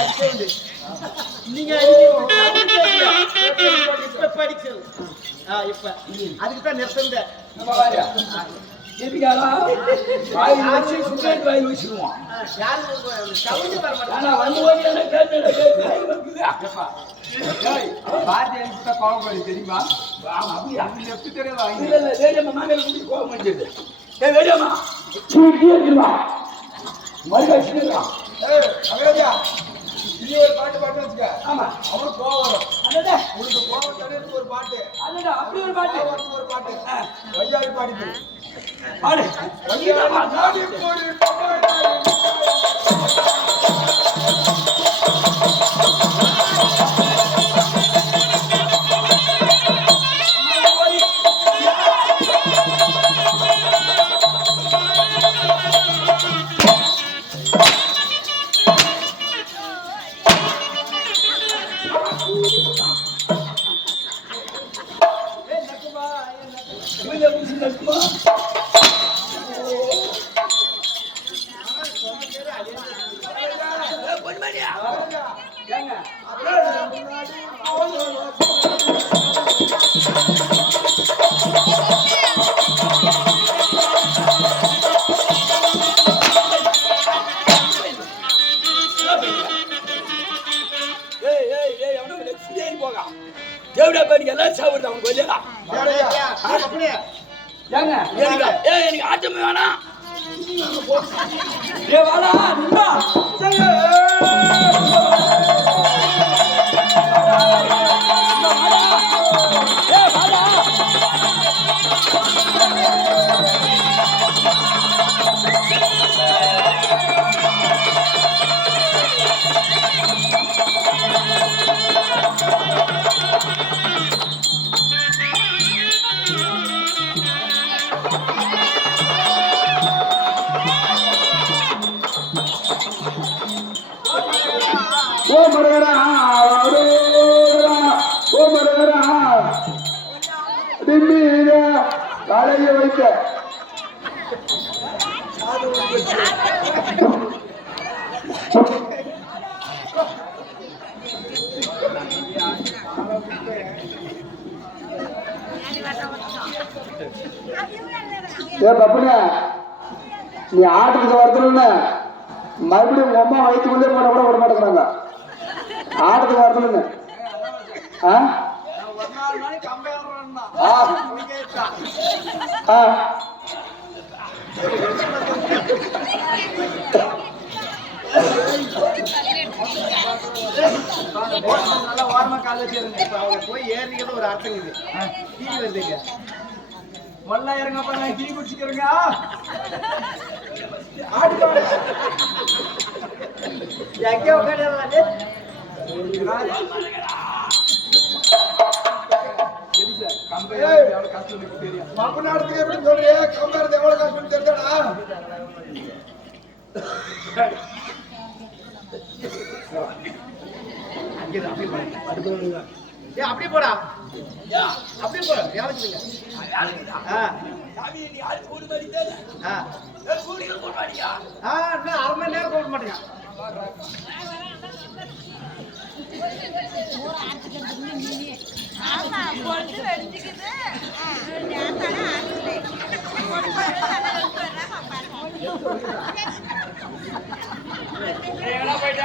அடிக்க உண்டு. நீங்க இப்ப படிக்கிறது இப்ப அதுக்குதான் நிறுத்த தெரியுமா? நீ ஒரு பாட்டு பாட்டு வச்சுக்க. ஆமா அவனுக்கு கோவம் வரும். உனக்கு கோவம் தனிக்கு ஒரு பாட்டு. அப்படி ஒரு பாட்டு ஒரு பாட்டு வையாரி பாடிட்டு பாடு. வையாரி போடு எனக்கு ஆட்டமே வேணாம். காலையை வைக்க பப்புன நீ ஆட்டுக்கு வரதுன்னு மறுபடியும் உங்க அம்மா வயிற்றுக்குள்ளே போன கூட விட மாட்டேங்கிறாங்க. ஆட்டுக்கு வரதுன்னு நல்லா ஓரமா காலேஜ் போய் ஏறிக்கிறது ஒரு அர்த்தம் இது. டீ வருதுங்க ஒல்லா இருங்கப்பா, நான் டீ குடிச்சுக்கிறேங்க. எங்கே உட்காந்து மப்பநாடத்துக்கு எப்படி சொல்றிய? கம்பேரத்து எவ்வளவு கஷ்டம் தெரிஞ்சடா. அப்படி போடா, அப்படி போட யாருக்குங்க? அரை மணி நேரம் போட மாட்டேங்க. எங்கடா போயிட்ட?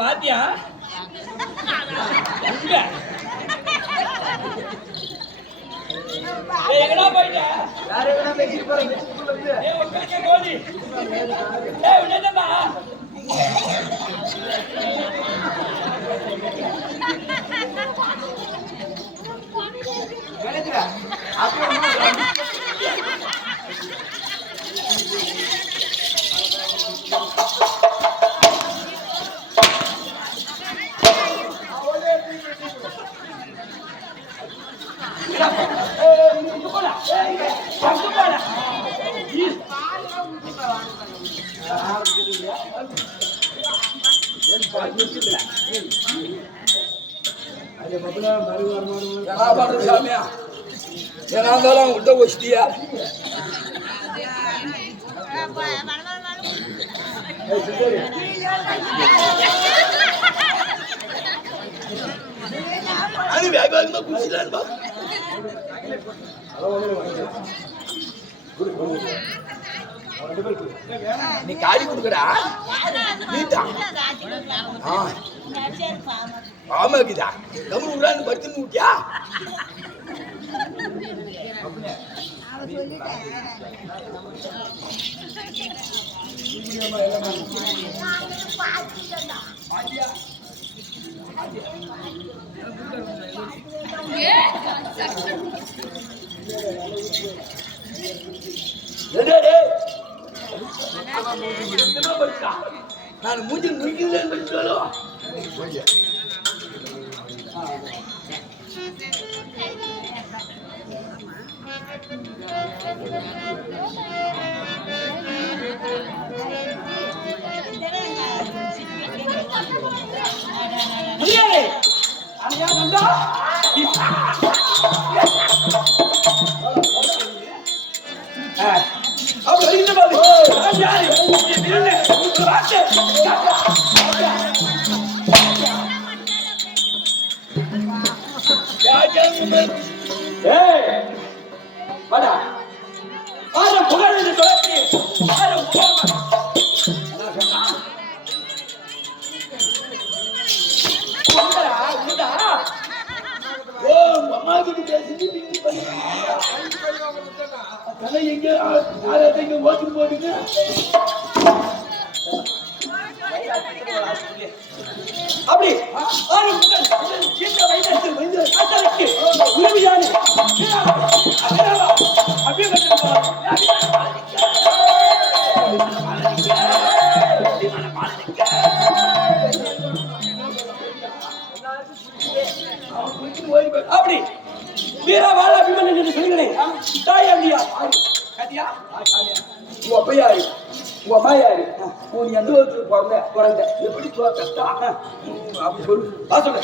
பாத்தியா எங்கடா போயிட்ட? சாமியா ஏன்னா இருந்தாலும் விட்ட வசதியா அது வேகமா குடிச்சலான்பா நீ காடி கொடுக்கடா நீதான் ஆமாக்குதா நம்ம உடான்னு படுத்துன்னு விட்டியா நான் மூஞ்சில் முடிக்கிறேன் அப்படி அப்படி வீரவாழ அபிமன்யன் என்று சொல்கிறேன். தாய் அண்டியா கதியா உன் அப்பா யாரு உன் அம்மா யாரு உன் எந்த விதத்துல பிறந்த எப்படி கஷ்டா அப்படி சொல்லு சொல்லு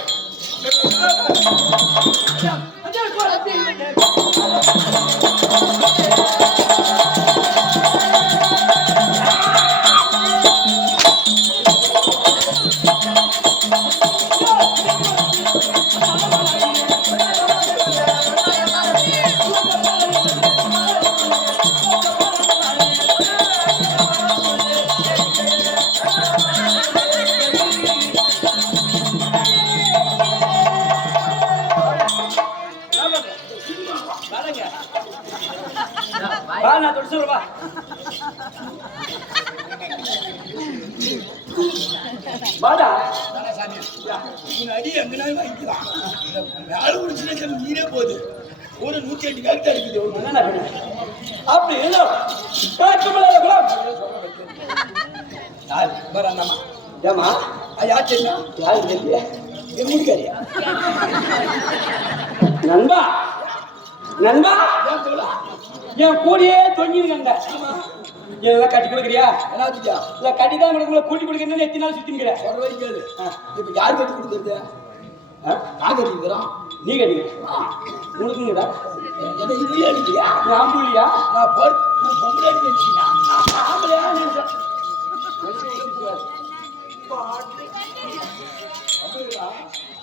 அடி எங்கனாலும் வாங்கிக்கலாம். வேலை முடிச்சுன்னா நீரே போகுது. ஒரு 108 கருத்து அடிக்குது. அப்படி நண்பா நண்பா என் கூடியே தொங்கிருங்க. இதெல்லாம் கட்டி கொடுக்குறியா? இல்ல கட்டி தான் கொடுக்கல கூட்டி கொடுக்கணும்னு எத்தனை நாள் சுத்திக்கிறேன். இப்ப யார் கட்டி கொடுக்குறது? நான் கட்டிக்கிறோம். நீ கட்டிக்கிறா உனக்குங்கடா என்ன இதுலயே அடிக்கிறியா? நான் புள்ளியா? நான் பொம்பளை அடிக்கிறேன். ஆம்பளையா நினைச்சேன்.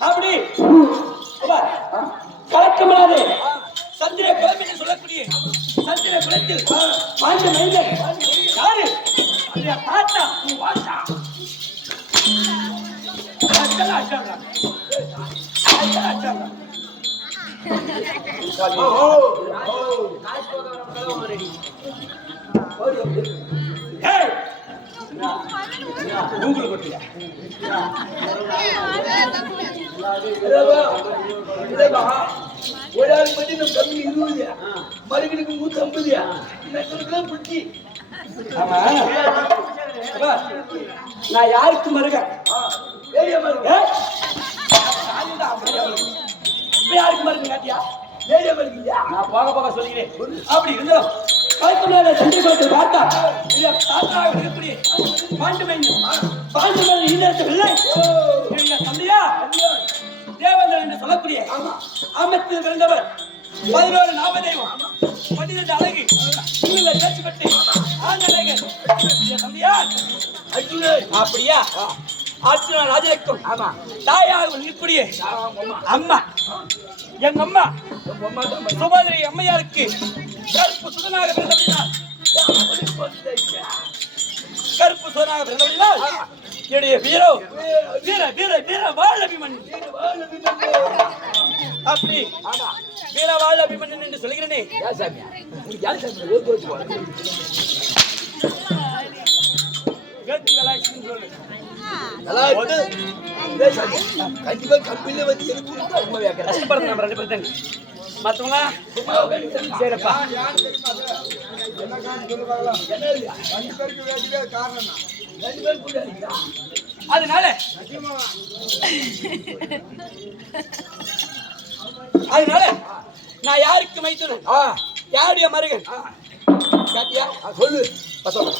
அப்படி கலக்கமானது சந்திர குலம் என்று சொல்லக்கூடிய சந்திர குலத்தில் வாழ்ந்த மனிதர் யாரு? தாத்தா வாட்டா கூகுள் கொட்டியா ஒரு ஆள் பத்தி நம்ம கம்மி 20 மறுபடியும் 150 பிடிச்சி. நான் யாருக்கு மருக யாருக்கு மருங்க காட்டியா நான் போக போக சொல்லிக்கிறேன். அப்படி இருந்தோம் பழக்கமான சென்று கொடுத்து பார்த்தா இல்ல தாத்தாக இருக்கக்கூடிய பாண்டு இந்த இல்லை தந்தையா தேவந்தர் என்று சொல்லக்கூடிய அமைப்பில் பிறந்தவர் 11 நாமதேவம் 12 அழகு பேச்சு பற்றி ஆஞ்சநேயர் தந்தையா அப்படியா அர்ஜுனா ராஜரக்தம் ஆமா தாயாக இருக்கக்கூடிய அம்மா எங்க அம்மா சுபதிரை அம்மையாருக்கு கருப்பு சுதனாக பிறந்தபடினால் கருப்பு சுதனாக பிறந்தபடினால் என்னுடைய வீர வீர வீர வாழ அபிமன் அப்படி வீர வாழ அபிமன்னன் என்று சொல்கிறேனே கண்டிப்பா கம்பெனில வந்து எனக்கு மத்தவங்க சரிப்பா அதனால நான் யாருக்கு மைத்துனன் யாருடைய மருகன் காத்தியா சொல்லு சொல்லு